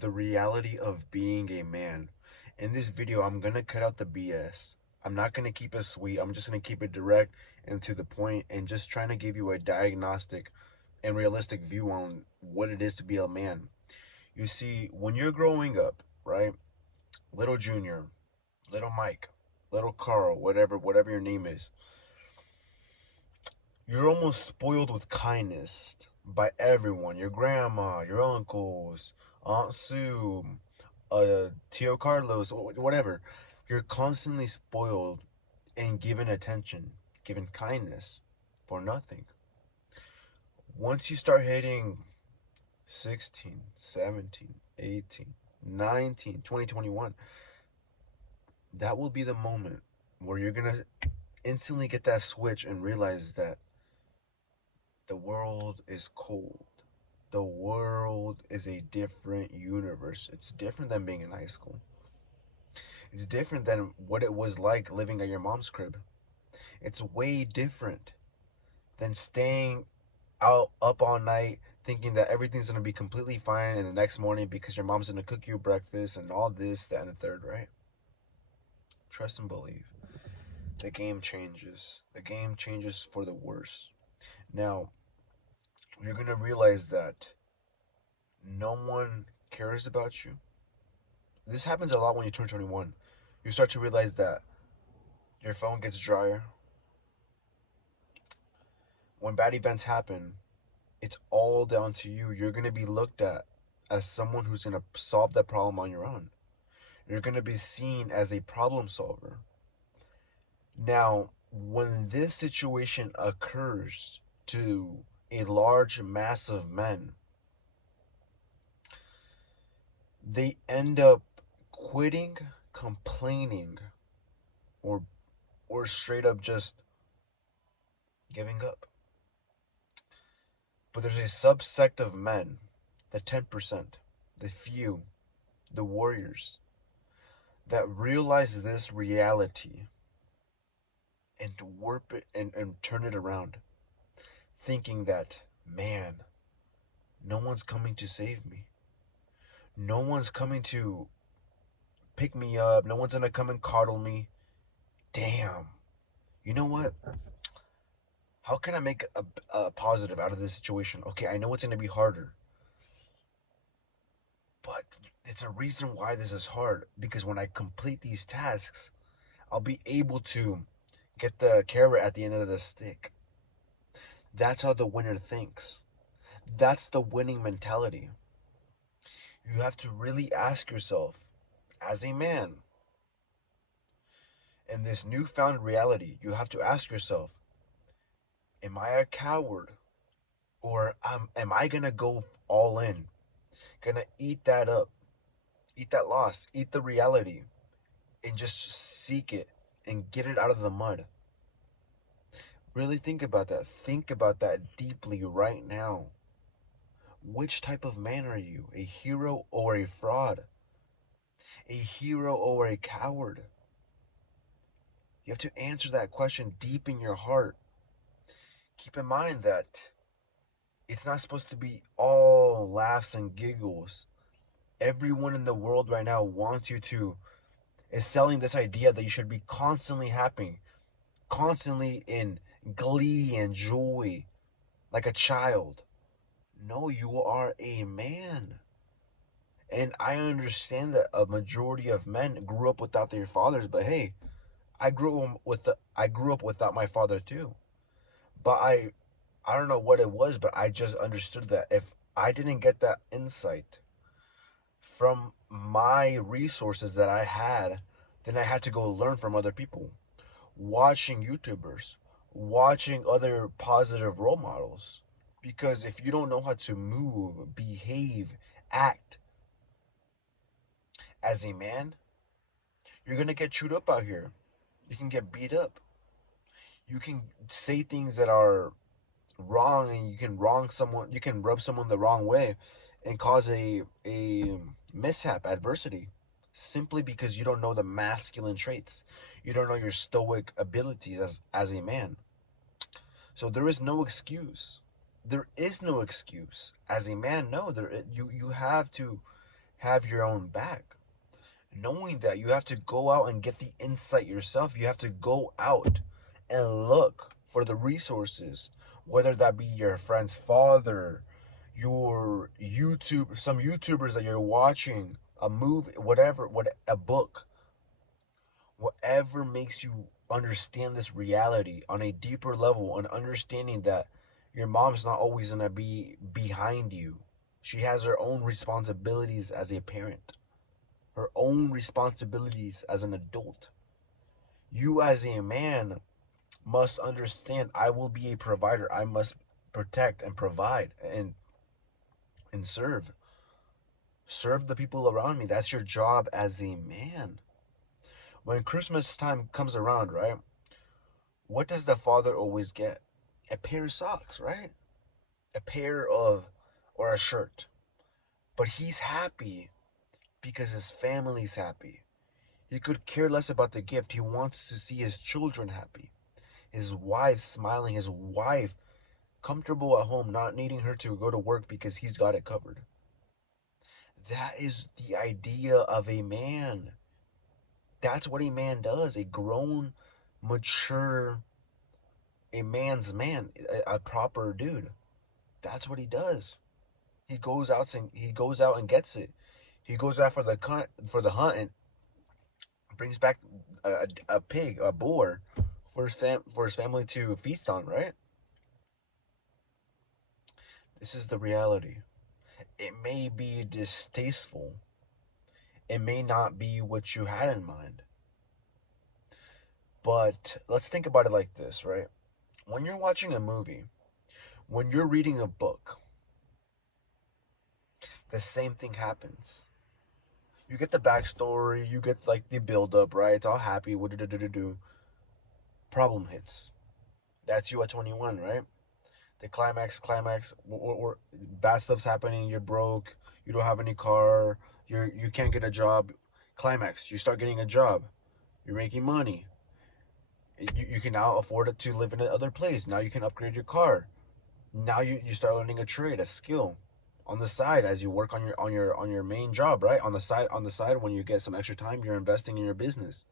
The reality of being a man. In this video, I'm gonna cut out the BS. I'm not gonna keep it sweet. I'm just gonna keep it direct and to the point and just trying to give you a diagnostic and realistic view on what it is to be a man. You see, when you're growing up, right? Little Junior, little Mike, little Carl, whatever your name is, you're almost spoiled with kindness by everyone. Your grandma, your uncles, Aunt Sue, Tio Carlos, whatever. You're constantly spoiled and given attention, given kindness for nothing. Once you start hitting 16, 17, 18, 19, 20, 21, that will be the moment where you're going to instantly get that switch and realize that the world is cold. The world is a different universe. It's different than being in high school. It's different than what it was like living at your mom's crib. It's way different than staying out up all night thinking that everything's gonna be completely fine in the next morning because your mom's gonna cook you breakfast and all this, that, and the third, right? Trust and believe. The game changes. The game changes for the worse. Now, you're gonna realize that no one cares about you. This happens a lot when you turn 21. You start to realize that your phone gets drier. When bad events happen, it's all down to you. You're going to be looked at as someone who's going to solve that problem on your own. You're going to be seen as a problem solver. Now, when this situation occurs to a large mass of men, they end up quitting, complaining, or straight up just giving up. But there's a subsect of men, the 10%, the few, the warriors, that realize this reality and warp it and turn it around, thinking that, man, no one's coming to save me. No one's coming to pick me up. No one's gonna come and coddle me. Damn. You know what? How can I make a positive out of this situation? Okay, I know it's gonna be harder, but it's a reason why this is hard because when I complete these tasks, I'll be able to get the carrot at the end of the stick. That's how the winner thinks. That's the winning mentality. You have to really ask yourself, as a man, in this newfound reality, you have to ask yourself, am I a coward? Or am I going to go all in? Going to eat that up, eat that loss, eat the reality, and just seek it and get it out of the mud? Really think about that. Think about that deeply right now. Which type of man are you? A hero or a fraud? A hero or a coward? You have to answer that question deep in your heart. Keep in mind that it's not supposed to be all laughs and giggles. Everyone in the world right now wants you to, is selling this idea that you should be constantly happy, constantly in glee and joy, like a child. No, you are a man. And I understand that a majority of men grew up without their fathers, but hey, I grew up without my father too. But I don't know what it was, but I just understood that if I didn't get that insight from my resources that I had, then I had to go learn from other people, watching YouTubers, watching other positive role models. Because if you don't know how to move, behave, act as a man, you're going to get chewed up out here. You can get beat up. You can say things that are wrong and you can wrong someone, you can rub someone the wrong way and cause a mishap, adversity, simply because you don't know the masculine traits. You don't know your stoic abilities as a man. So there is no excuse. There is no excuse. As a man, no, you have to have your own back. Knowing that you have to go out and get the insight yourself. You have to go out and look for the resources, whether that be your friend's father, your YouTube, some YouTubers that you're watching, a movie, whatever, a book, whatever makes you understand this reality on a deeper level, and understanding that your mom's not always going to be behind you. She has her own responsibilities as a parent, her own responsibilities as an adult. You, as a man, must understand I will be a provider. I must protect and provide and serve. Serve the people around me. That's your job as a man. When Christmas time comes around, right? What does the father always get? A pair of socks, right? A pair of, or a shirt. But he's happy because his family's happy. He could care less about the gift. He wants to see his children happy. His wife smiling, his wife comfortable at home, not needing her to go to work because he's got it covered. That is the idea of a man. That's what a man does. A grown, mature, a man's man, a proper dude. That's what he does. He goes out and gets it. He goes out for the hunt and brings back a pig, a boar, for his family to feast on. Right? This is the reality. It may be distasteful. It may not be what you had in mind. But let's think about it like this, right? When you're watching a movie, when you're reading a book, the same thing happens. You get the backstory, you get like the build up, right? It's all happy. What do? Problem hits. That's you at 21, right? The climax. Bad stuff's happening. You're broke. You don't have any car. You can't get a job. Climax. You start getting a job. You're making money. You can now afford it to live in another place. Now you can upgrade your car. Now you start learning a trade, a skill on the side as you work on your main job, right? On the side when you get some extra time, you're investing in your business.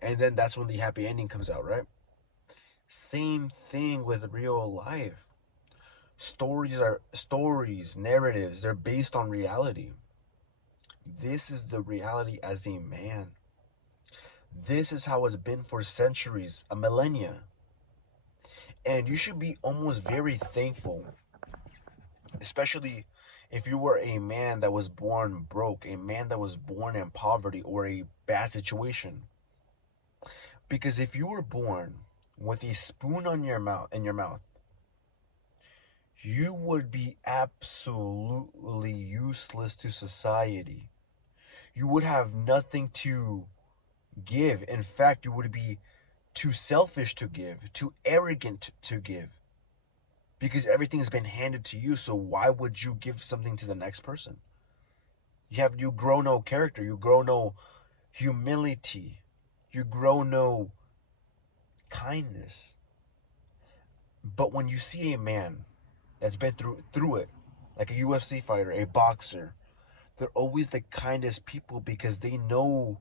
And then that's when the happy ending comes out, right? Same thing with real life. Stories, narratives, they're based on reality. This is the reality as a man. This is how it's been for centuries, a millennia. And you should be almost very thankful, especially if you were a man that was born broke, a man that was born in poverty or a bad situation. Because if you were born with a spoon on your mouth in your mouth, you would be absolutely useless to society. You would have nothing to give. In fact, you would be too selfish to give, too arrogant to give. Because everything's been handed to you, so why would you give something to the next person? You grow no character, you grow no humility, you grow no kindness. But when you see a man that's been through it, like a UFC fighter, a boxer, they're always the kindest people because they know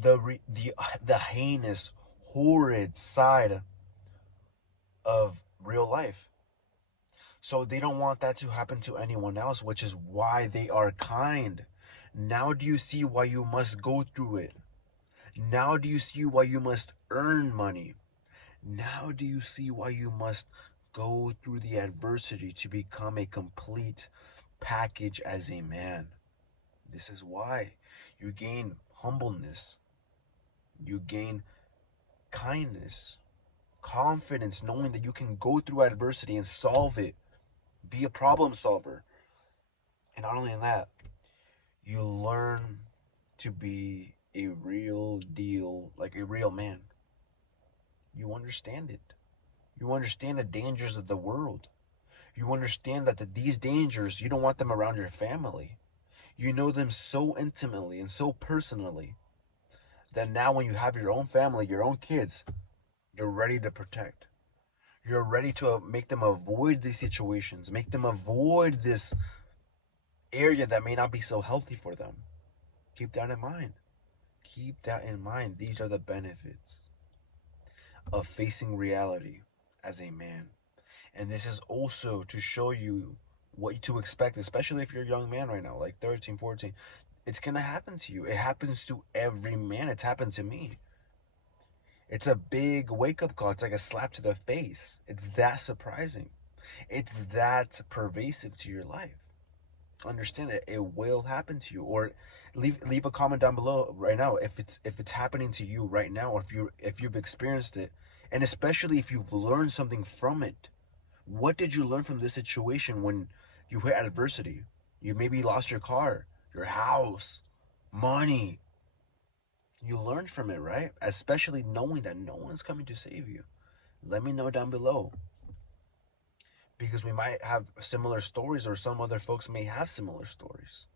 the heinous, horrid side of real life. So they don't want that to happen to anyone else, which is why they are kind. Now do you see why you must go through it? Now do you see why you must earn money? Now do you see why you must go through the adversity to become a complete package as a man? This is why you gain humbleness, you gain kindness, confidence, knowing that you can go through adversity and solve it, be a problem solver. And not only that, you learn to be a real deal, like a real man. You understand it. You understand the dangers of the world. You understand that these dangers, you don't want them around your family. You know them so intimately and so personally that now when you have your own family, your own kids, you're ready to protect. You're ready to make them avoid these situations, make them avoid this area that may not be so healthy for them. Keep that in mind. Keep that in mind. These are the benefits of facing reality as a man. And this is also to show you what to expect, especially if you're a young man right now, like 13, 14. It's going to happen to you. It happens to every man. It's happened to me. It's a big wake up call. It's like a slap to the face. It's that surprising. It's that pervasive to your life. Understand that it will happen to you, or leave a comment down below right now if it's happening to you right now, or if you've experienced it, and especially if you've learned something from it. What did you learn from this situation when you hit adversity? You maybe lost your car, your house, money. You learned from it, right? Especially knowing that no one's coming to save you. Let me know down below, because we might have similar stories, or some other folks may have similar stories.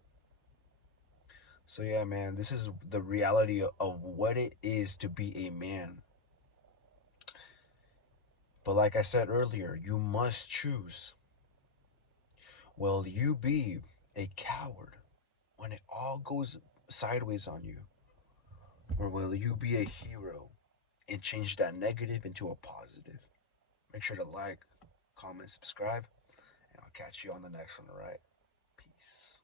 So yeah, man, this is the reality of what it is to be a man. But like I said earlier, you must choose. Will you be a coward when it all goes sideways on you? Or will you be a hero and change that negative into a positive? Make sure to like, comment, subscribe, and I'll catch you on the next one, alright? Peace.